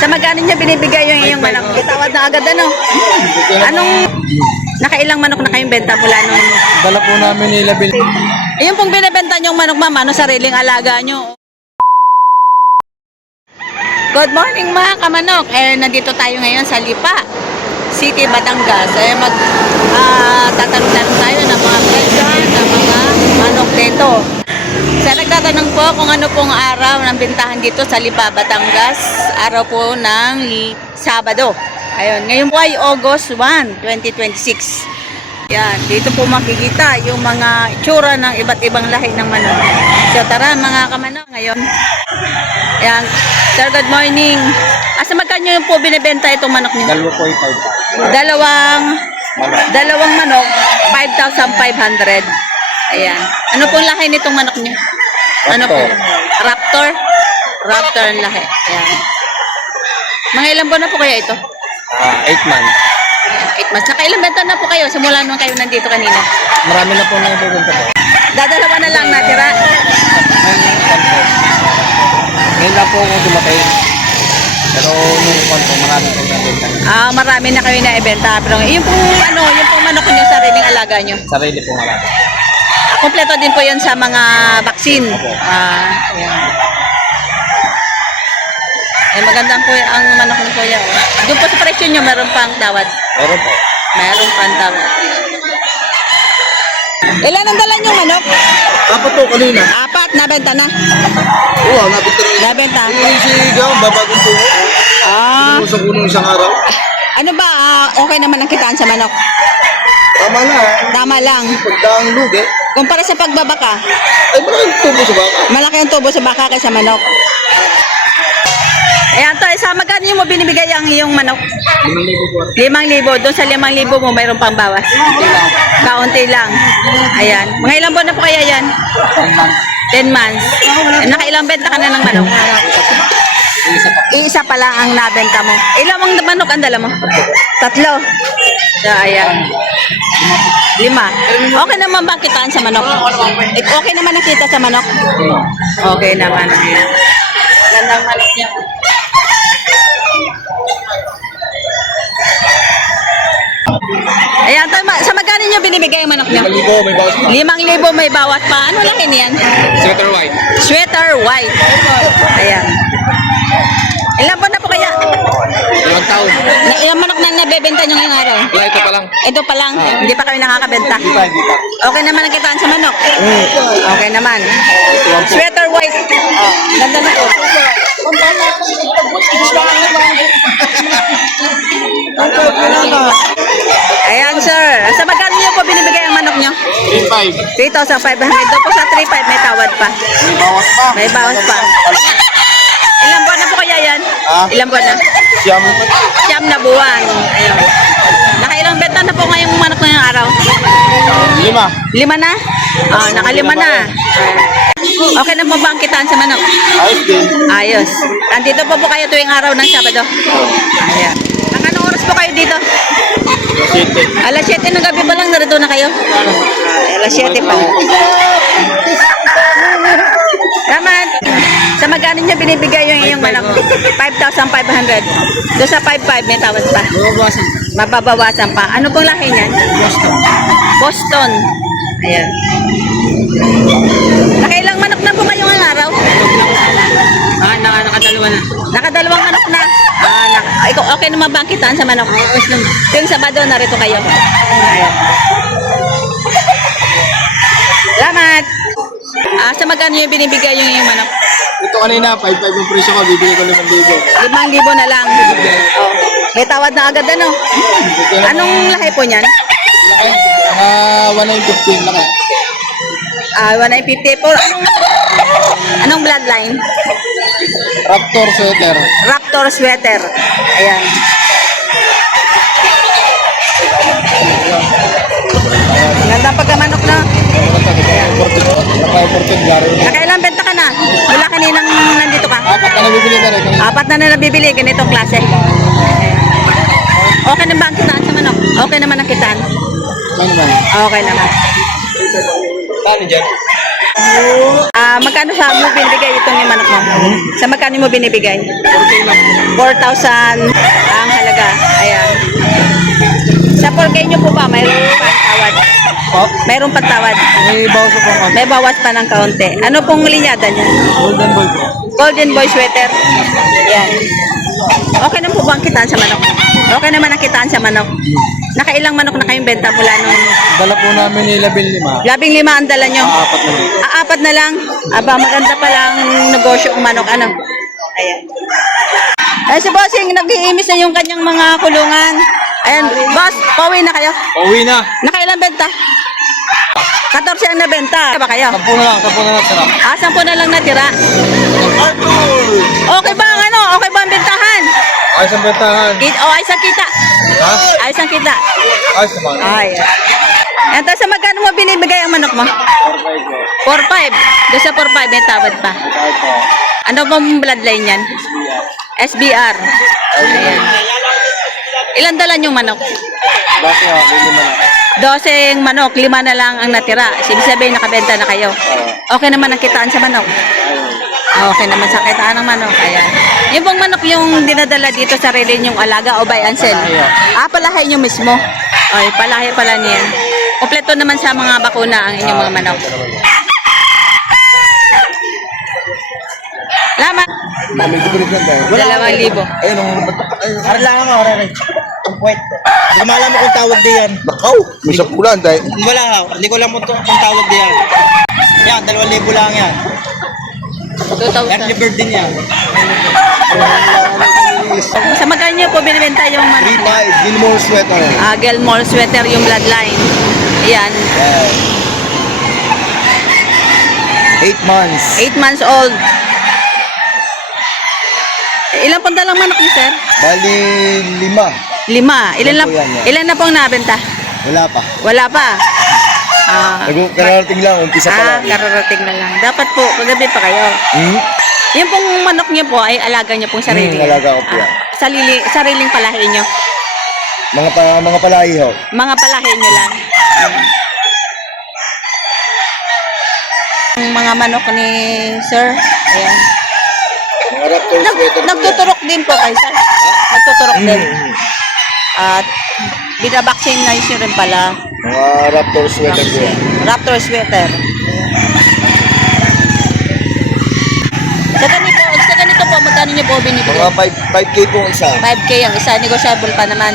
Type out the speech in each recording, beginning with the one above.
Sa magkano niya binibigay yung iyong manok? Itawad na agad ano? Anong nakailang manok na kayong benta mula nung... Dala po namin nila bil. Yung pong binibenta niyong manok ma'am, ano sariling alaga niyo? Good morning mga kamanok. Nandito tayo ngayon sa Lipa City, Batangas. Tatanong-tanong tayo ng mga presyo ng mga manok dito. Sa nagtatanong po kung ano pong araw ng bintahan dito sa Lipa, Batangas, araw po ng Sabado. Ayun, ngayon po ay August 1, 2026. Yan, dito po makikita yung mga itsura ng iba't ibang lahi ng manok. So tara mga kamanok, ngayon. Yan, sir, good morning. Asa magkano po binibenta itong manok niyo? Dalawa po ito. Dalawang manok, 5,500. Ayan. Ano pong lahi nitong manok niyo? Ano po? Raptor? Raptor ang lahi. Ayan. Mga ilang buwan na po kaya ito? 8 months. 8 months. Nakailang benta na po kayo? Simula nung kayo nandito kanina. Marami na po na ibibenta po. Dadalawa na lang natira. Ngayon lang po ako dumatay. Pero nung po, marami po na ibenta. Marami na kayo na ibenta. Pero yung pong manok niyo, sariling alaga niyo. Sarili po marami. Kompleto din po yun sa mga vaccine. Ayan. Magandang po ang manok ng kuya. Doon po sa presyo nyo, meron pang tawad. Meron po. Meron pang tawad. Ilan ang dala nyo manok? Dapat po kanina. 4, nabenta na. Oo, nabita rin. Nabenta. Sigaw, babagong po. Sa kunong isang araw. Ano ba, okay naman ang kitaan sa manok? Tama na. Tama lang. Pagdaang lugi. Kumpara sa pagbabaka, Ay, malaking tubo sa baka. malaki ang tubo sa baka kaysa manok. Ayan, to, sa magkano mo binibigay ang iyong manok? 5,000. Doon sa 5,000 mo, mayroon pang bawas. Kaunti lang. Ayan. Mga ilang buwan na po kaya yan? 10 months. Nakailang benta ka na ng manok? Isa pa lang ang nabenta mo. Ilang manok ang dala mo? 3. So, ayan. 5. Okay naman ba kitaan sa manok? Okay naman nakita sa manok? Okay naman. Gandang manok niya. Ayan, sa magkano nyo binibigay ang manok nyo? 5,000, may bawas pa. 5,000 may bawat pa. Ano lang yan? Sweater white. Sweater white. Ayan. Ilan po na po kaya? 2 taon. Ilang manok na nabebenta nyo ngayong araw? Wala, ito pa lang. Ito pa lang. Hindi pa kami nakakabenta. Di pa. Okay naman ang kitaan sa manok? Okay naman. Sweater white. Ganda na po. Ayan sir. Sa magkano nyo po binibigay ang manok nyo? 3,500. 3,500. Doon po sa 3,500 may tawad pa. May bawas pa. May bawas pa. Ilang buwan na po kaya yan? Ilang buwan na? Siyam na buwan. Ayun. Nakailang benta na po ngayong manok ngayong araw? 5. 5 na? Naka-5 na. Okay na po ba ang kitaan sa manok? Ayos din. Ayos. Nandito po kayo tuwing araw ng Sabado? Ayan. Anong oras po kayo dito? Alas 7 ng gabi pa lang, narito na kayo? Alas 7 pa. Raman, sa magkano niya binibigay yung iyong manok? 5,500. Doon sa 5,500 may tawad pa. Mababawasan. Mababawasan pa. Ano pong lahi niyan? Boston. Boston. Ayan. Nakailang manok na po kayo ngayong araw? Nakadalawa na. Nakadalawang manok na. Okay naman ba ang kitaan sa manok? Tuwing Sabado, narito kayo. Ayan. Salamat. Sa magkano yung binibigay yung iyong manok? Ito kanina, 5,500 yung presyo ko, bibili ko 5,000. 5,000 na lang. Oh. May tawad na agad ano? Anong lahi po niyan? Laki. 1,915 laki. 1,950 po. Anong bloodline? Raptor sweater. Raptor sweater. Ayan. Gandang pagkamanok na. Nakailang benta ka na? Mula kaninang nandito ka? 4 na nabibili na rin. 4 na nabibili, ganitong klase. Ayan. Okay na ba ang kitaan sa manok? Okay naman ang kitaan? Ano naman? Okay naman. Paano dyan? Magkano sa mo binibigay itong yung manok mo? Sa magkano mo binibigay? 4,000 ang halaga. Ayan. Sa 4K nyo po ba, mayroon pang tawad? Po? Mayroon pang tawad? May bawas po ang May bawas pa ng kaunti. Ano pong linyada niya? Golden Boy po. Golden Boy sweater. Yan. Okay naman po ba ang kitaan sa manok? Okay naman ang kitaan sa manok. Nakailang manok na kayong benta mula nung Dala po namin ni 15. 15 ang dala nyo? Apat na lang. Apat na lang. Aba, maganda palang negosyo ang manok. Ano? Ayan. Ay, si Bossing, nag-iimis na yung kanyang mga kulungan. Ayan, boss, pauwi na kayo. Uwi na. Nakailang benta? 14 ang nabenta. Ba kayo? 10 na lang, 10 na lang sarap. 10 na lang natira. Arthur! Okay ba ang ano? Okay ba ang bentahan? Ayos ang bentahan. Ayos ang kita. Ha? Ayos ang kita. Ayos naman. Ay. Ito sa magkano mo binibigay ang manok mo? 4-5. Doon sa 4-5 may tawad pa. Ano bang bloodline yan? SBR. Ayan. Ilan dala yung manok? Bakit nga, may 5 na. 12 manok, 5 na lang ang natira. Ibig sabihin nakabenta na kayo. Okay naman ang kitaan sa manok. Okay naman sa kitaan ng manok. Ayan. Yung pong manok yung dinadala dito sa sarili yung alaga o by Ansel? Palahay nyo mismo. Ay, palahay pala niyan. Kompleto naman sa mga bakuna ang inyong mga manok. Salamat. May tutulit lang tayo. 2,000. Ayun, Arlangan nga, ore. Ang puwet. Hindi ko maalam kung tawag diyan. Nakaw! May sapulan tayo. Wala nga. Hindi ko alam kung tawag diyan. Yan, 2,000 lang yan. 2,000. Early bird din yan. Sa magkano niyo po binibenta yung manok? 3-5, Gilmore sweater. Gilmore sweater yung bloodline. Ayan. 8 months. 8 months old. Ilan pong dalang manok niyo, sir? Bali, 5. 5. Ilan, Yan po yan, yan. ilan na pong nabenta? Wala pa. Wala pa. Kararating lang, umpisa pa lang. Kararating na lang. Dapat po, kagabi pa kayo. Yung pong manok niyo po ay alaga niyo pong sarili. Alaga ko po yan. Sariling palahi niyo. Mga palahi ho. Mga palahi niyo lang. Ang mga manok ni sir, ayan. Mga raptor sweater. Nagtuturok din po kay sir. Nagtuturok din. At binabaksin na yun rin pala. Mga raptor sweater po yan. Raptor sweater. Sa ganito po, magkano niyo po binibigay? Mga 5K pong isa. 5K ang isa, negotiable pa naman.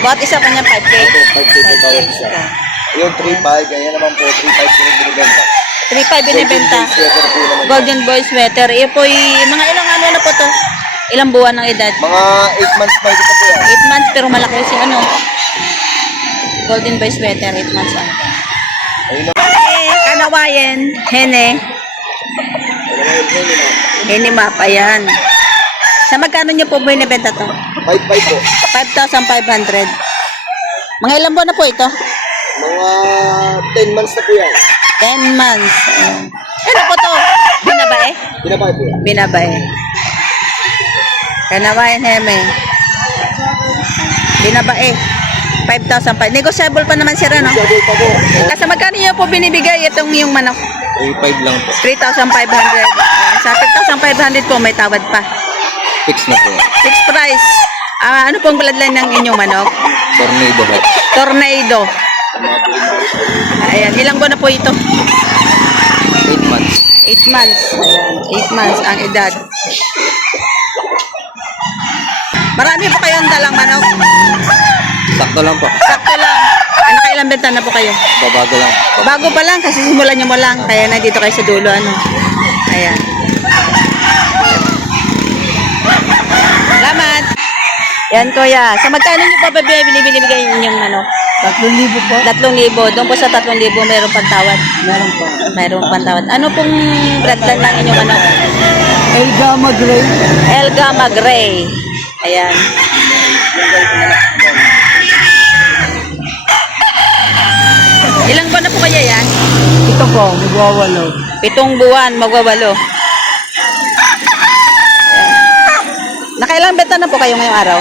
Bawat isa pa niya 5K. Ito, 5K po bawat isa. Yung 3-5, ganyan naman po, 3-5 po rin binibenta. 3.5 binibenta. Sweater po naman. Golden Boy sweater. Iyo po, mga ilang ano na po to? Ilang buwan ng edad? Mga 8 months pa ito po yan. 8 months pero malaki si ano. Golden Boy sweater, 8 months ano. Ayun na. Kanawayan, hene. Hene map, ayan. Sa magkano niyo po binibenta to? 5-5 po. 5,500. Mga ilang buwan na po ito? Mga 10 months na po yan. 10 months. Ayan. Ano po to? Binabae? Pinapay po yan. Binabae. Kanawayan heme. Binabae. 5,005. Negotiable pa naman sila, no? Sabi pa po. Kasi magkano niyo po binibigay itong yung manok? 3-5 lang po. 3,500. Ayan. Sa 3,500 po, may tawad pa. Fix na po yan. Fixed price. Ano pong bloodline ng inyong manok? Tornado hat. Tornado. Ayan. Ilang buwan na po ito? 8 months. 8 months. Ayan. 8 months ang edad. Marami po kayong dalang manok. Sakto lang po. Sakto lang. Nakailang benta na po kayo? Babago lang. Bago pa lang kasi simulan nyo mo lang. Kaya nandito kayo sa dulo. Ano? Ayan. Salamat. Yan kuya. Sa magkano nyo pa binibigay inyong ano? 3,000 po. 3,000. Doon po sa 3,000 meron pantawad. Meron po. Mayroong pantawad. Ano pong bloodline ng inyong ano? Elga Magray. Elga Magray. Ayan. Ilang buwan na po kaya yan? Ito po, magwawalo. 7 buwan, magwawalo. Nakailang benta na po kayo ngayong araw?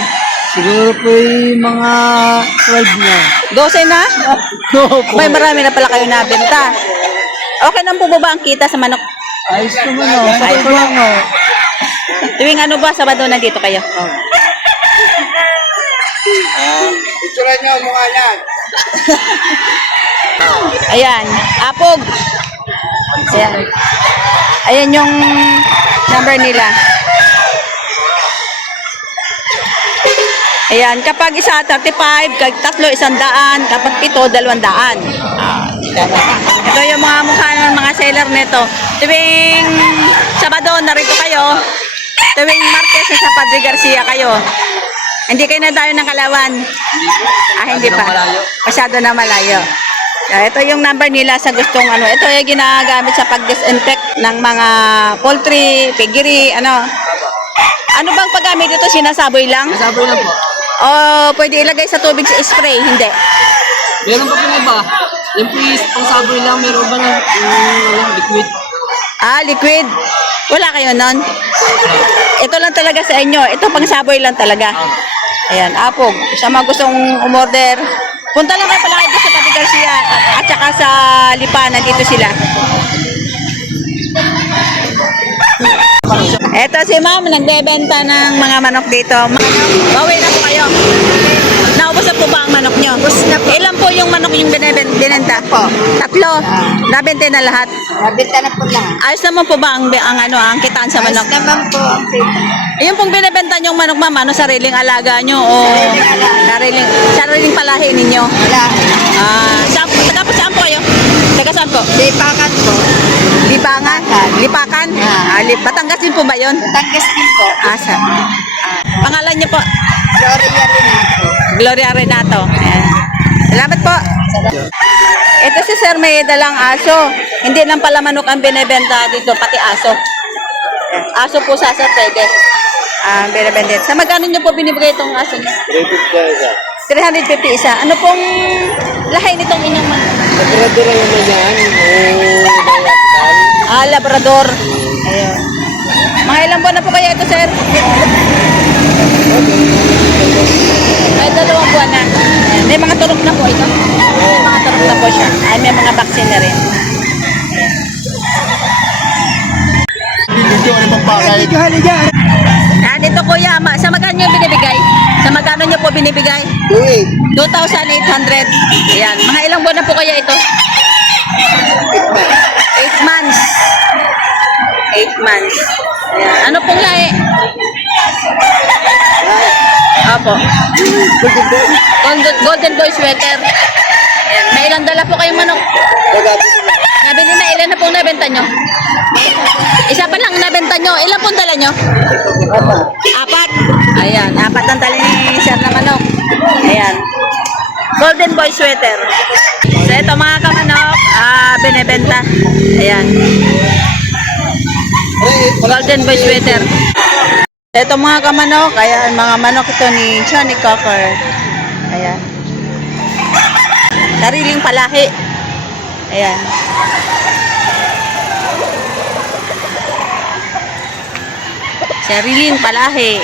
Siguro po yung mga 12 na. 12 na? Oo po. May marami na pala kayo nabenta. Okay lang po ba ang kita sa manok? Ayos naman o. Sakit ko lang o. Tuwing ano ba, Sabado nandito kayo? Picturean niyo mukha niyan. Ayan, apog. Ayan. Ayan yung number nila. Ayan, kapag isa, 35, kapag tatlo, 100, kapag pito, 200. Ito yung mga mukha ng mga seller nito. Tuwing Sabado, narito kayo. Tuwing Martes, sa Padre Garcia kayo. Hindi kayo na tayo ng Kalawan. Hindi pa. Masyado na malayo. Ito yung number nila sa gustong ano. Ito yung ginagamit sa pag-disinfect ng mga poultry, piggery, ano. Ano bang paggamit dito? Sinasaboy lang? Sabi lang po. O pwede ilagay sa tubig sa spray? Hindi. Meron pa po iba. Yung please, pang saboy lang, meron ba ng liquid? Liquid. Wala kayo nun? Ito lang talaga sa inyo. Ito pang saboy lang talaga. Ayan, apog. Sa mga gustong umorder, punta lang kayo pala dito sa Padre Garcia at saka sa Lipa, nandito sila. Eto si ma'am, nagbebenta ng mga manok dito. Bawi na po kayo. Naubos na po ba ang manok nyo? Ilan po yung manok yung binenta? Po. 3. Nabenta na lahat. Nabenta na po lahat. Ayos naman po ba ang kitaan sa manok? naman po ang Yung pong binibenta nyong manok ma'am, ano sariling alaga nyo o sariling palahi ninyo? lahat. Taga po saan po kayo? Taga saan po? Sipakan po. Lipangan? Lipakan? Batangas din po ba yun? Tanggas din po. Asa? Pangalan niyo po? Gloria Renato. Gloria Renato. Ayan. Salamat po. Ito si Sir may dalang aso. Hindi lang pala manok ang binibenta dito, pati aso. Aso po sa Sir pwede. Binibenta. Sa magkano niyo po binibigay itong aso niyo? 350 isa. Ano pong lahi nitong inyong manok? Labrador naman yan. Labrador. Ayun. Mga ilang buwan na po kaya ito, Sir? Ay, 2 buwan na. Ayan. May mga turok na po ito. May mga turok na po siya. Ay, may mga vaccine na rin. Hindi ko naman pakay. Dito kuya, sa magkano nyo binibigay? Sa magkano nyo po binibigay? 2,800. Ayan. Mga ilang buwan na po kaya ito? 8 months. 8 months. Ayan. Ano pong lahi? Opo. Golden Boy sweater. Ayan. May ilang dala po kayong manok? Nabili na, ilan na pong nabenta nyo? Isa pa lang nabenta nyo. Ilan pong dala nyo? 4. Ayan, 4 ang dala ni Sir na manok. Ayan. Golden Boy sweater. So ito mga kamanok, binibenta. Ayan. Golden Boy sweater. Ito mga kamanok, ayan, mga manok ito ni Johnny Cocker. Ayan. Sariling palahi. Ayan. Sariling palahi.